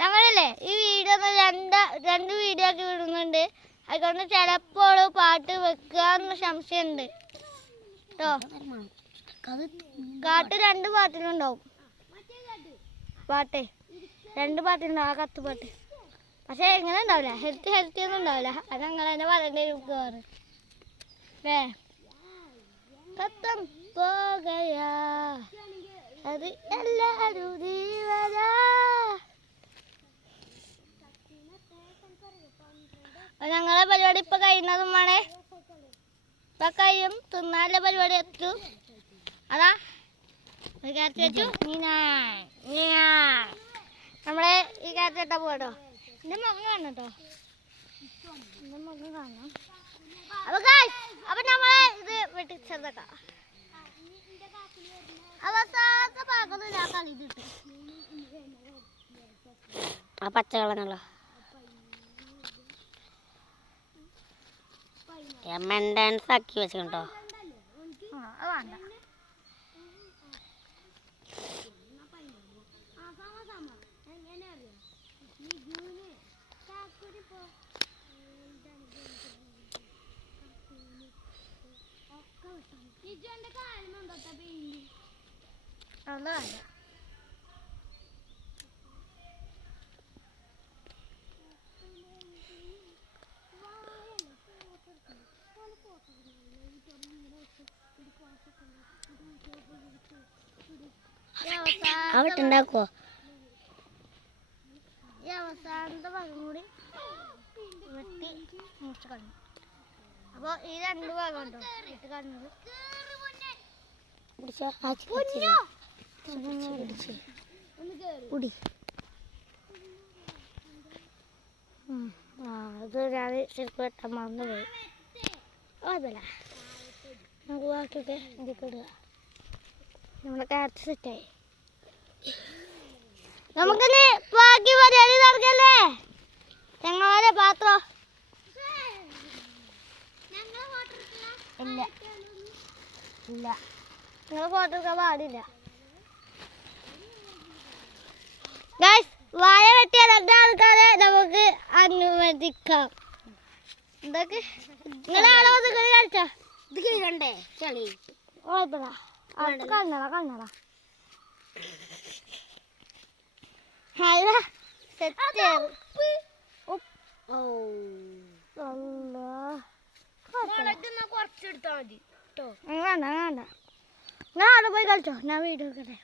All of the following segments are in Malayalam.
ഞങ്ങളല്ലേ ഈ വീഡിയോ രണ്ട് വീഡിയോ ഒക്കെ വിടുന്നുണ്ട്. അതുകൊണ്ട് ചിലപ്പോൾ പാട്ട് വെക്കാന്ന് സംശയമുണ്ട് കേട്ടോ. കാട്ട് 2 പാട്ടിനുണ്ടാവും പാട്ട്, 2 പാട്ടുണ്ടാവും. ആ കത്തുപാട്ട് പക്ഷെ എങ്ങനെ ഉണ്ടാവില്ല, ഹെൽത്തി ഒന്നും ഉണ്ടാവില്ല. അത് ഞങ്ങൾ തന്നെ പറയേണ്ടി വരും. കത്തം പോകയാ അത് എല്ലാരും ജീവനാ. ഞങ്ങളെ പരിപാടി ഇപ്പൊ കഴിയുന്നതും വേണേ. ഇപ്പൊ കഴിയും, തിന്നാനുള്ള പരിപാടി എത്തും. അതാ ഒരു കാറ്റ് വെച്ചു. നമ്മളെ ഈ കാറ്റ് വെട്ടാ പോട്ടോ. എന്റെ മുഖം കാണണം കേട്ടോ, എന്റെ മുഖം കാണണം. അപ്പൊ നമ്മളെ ഇത് വെട്ടിച്ചെറുതാക്കാം. അവസാനത്തെ ഭാഗത്ത് ഞാൻ കളി കിട്ടും. ആ പച്ചകളഞ്ഞല്ലോ ഡാൻസ് ആക്കി വെച്ചിട്ടോ. അത് വേണ്ട. അത് വേണ്ട. ഉണ്ടാക്കുവോ? ഈ അവസാനത്തെ ഭാഗം കൂടി വെട്ടി മുറിച്ച് കളഞ്ഞു. അപ്പൊ ഈ 2 ഭാഗം ഉണ്ടോ വെട്ടി കളഞ്ഞത്. ഇത് ഞാൻ ശരിക്കും വെട്ടാൻ മറന്നു പോയി. അതല്ല നമുക്ക് ബാക്കിയൊക്കെ ഇതിലേക്ക് ഇടുക. നമ്മുടെ കാറ്റ് സെറ്റായി. നമുക്കിനി ബാക്കി പരിപാടി നടക്കല്ലേ. ഞങ്ങളെ പാത്രം ഇല്ല ഇല്ല, നിങ്ങൾ ഫോട്ടോ എടുക്കാൻ പാടില്ല. ഗൈസ്, വാഴ വെട്ടിയ 2 ആൾക്കാരെ നമുക്ക് അനുവദിക്കാം. എന്തൊക്കെ നിങ്ങളാണോ കളിച്ചാ ഇത് കീഴണ്ടേ ചളി കുഴപ്പമില്ല. കണ്ണടാ കുറച്ചെടുത്താ മതി കേട്ടോ. വേണ്ട ഞാൻ അവിടെ പോയി കളിച്ചോ, ഞാൻ വീഡിയോ എടുക്കട്ടെ.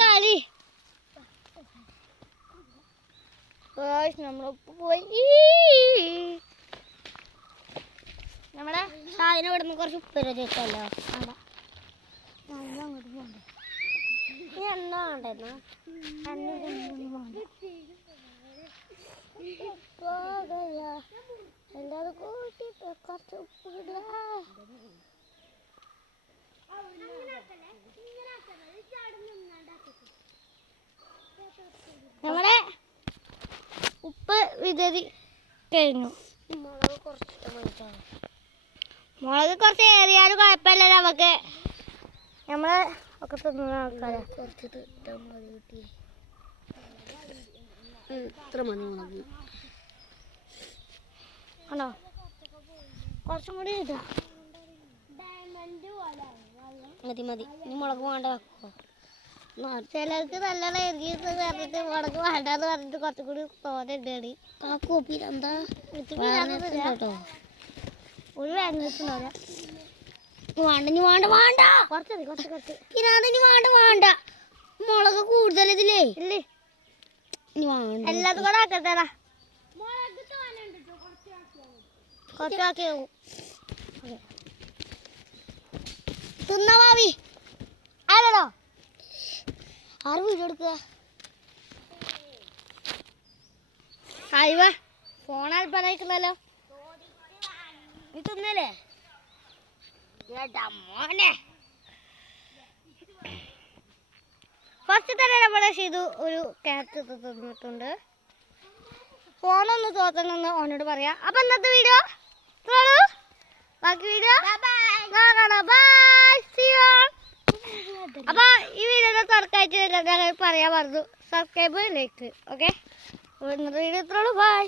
കളി നമ്മളിപ്പോ പോയി. നമ്മുടെ സാധനം ഇവിടെ നിന്ന് കുറച്ച് ഉപ്പര ചേച്ചല്ലോ. അങ്ങോട്ട് പോകണ്ടേ? നീ എണ്ണ വേണ്ടെന്നാ എല്ലാരും കൂട്ടി കുറച്ച് ഉപ്പ് ഇടുക. നമ്മുടെ ഉപ്പ് വിതറി കഴിഞ്ഞു. മുളക് കുറച്ചിട്ട് മുളക് കുറച്ച് ഏറിയാലും കുഴപ്പമില്ല. നമുക്ക് നമ്മള് ഒക്കെ തിന്നുന്ന ആൾക്കാരെ കുറച്ചിട്ട് മതി കിട്ടി. ഇത്ര മതി മുളക്. ആണോ? കുറച്ചും കൂടി ഇതാ മതി. ഇനി മുളക് വേണ്ട വെക്കോ? ചിലർക്ക് നല്ലോണം എരിഞ്ഞിട്ട് പറഞ്ഞിട്ട് മുളക് വേണ്ടെന്ന് പറഞ്ഞിട്ട് കുറച്ചും കൂടി തോന്നുന്നുണ്ട്. എന്താ കേട്ടോ, ഒരു വേണ്ടണ്ടാവില്ല. വേണ്ട കുറച്ച് വേണ്ട മുളക് കൂടുതൽ ഇതിലേ ഇല്ലേ. എല്ലാതും കൂടെ ആക്കട്ടേടാ, കുറച്ചാക്കി തിന്നാ മാവി. ആരോ ആറ് വീഡിയോ എടുക്കുക. അയവ ഫോൺ അൽപ്പനല്ലോ. നീ തിന്നല്ലേ മോനെ? ഫസ്റ്റ് തന്നെ നമ്മുടെ ഷിതു ഒരു ക്യാറ്റ് തിന്നിട്ടുണ്ട്. ഫോണൊന്ന് തോന്നണമെന്ന് ഓനോട് പറയാം. അപ്പൊ ഇന്നത്തെ വീഡിയോ ബാക്കി വീഡിയോ ബൈ. ആയിട്ട് പറയാൻ പറഞ്ഞു. Subscribe like. ഓക്കെ, ഇന്നത്തെ വീഡിയോ ഇത്രയുള്ളൂ. ബൈ.